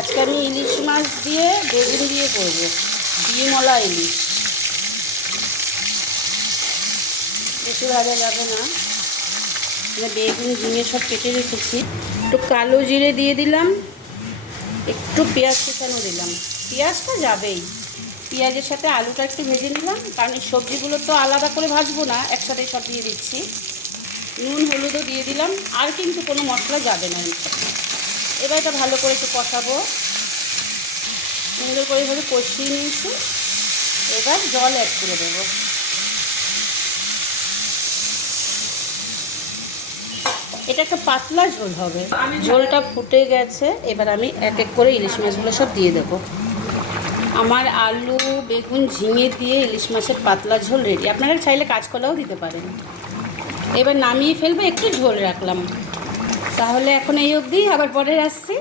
আজকে আমি ইলিশ মাছ দিয়ে বেগুন দিয়ে করবো, ডিমওয়ালা ইলিশ। বেশি ভাজা যাবে না। বেগুন ঝিঙে সব কেটে রেখেছি। একটু কালো জিরে দিয়ে দিলাম, একটু পেঁয়াজ কুচানো দিলাম। পেঁয়াজটা যাবেই, পেঁয়াজের সাথে আলুটা একটু ভেজে নিলাম, কারণ এই সবজিগুলো তো আলাদা করে ভাজবো না, একসাথে সব দিয়ে দিচ্ছি। নুন হলুদও দিয়ে দিলাম, আর কিন্তু কোনো মশলা যাবে না এর সাথে। এবার এটা ভালো করে একটু কষাবো। সুন্দর করে এভাবে কষিয়ে নিয়েছি। এবার জল অ্যাড করে দেবো। এটা একটা পাতলা ঝোল হবে। ঝোলটা ফুটে গেছে, এবার আমি এক এক করে ইলিশ মাছগুলো সব দিয়ে দেবো। আমার আলু বেগুন ঝিঙে দিয়ে ইলিশ মাছের পাতলা ঝোল রেডি। আপনারা চাইলে কাঁচকলাও দিতে পারেন। এবার নামিয়ে ফেলবো, একটু ঝোল রাখলাম। তাহলে এখন এই অবধি, আবার পরে আসছি।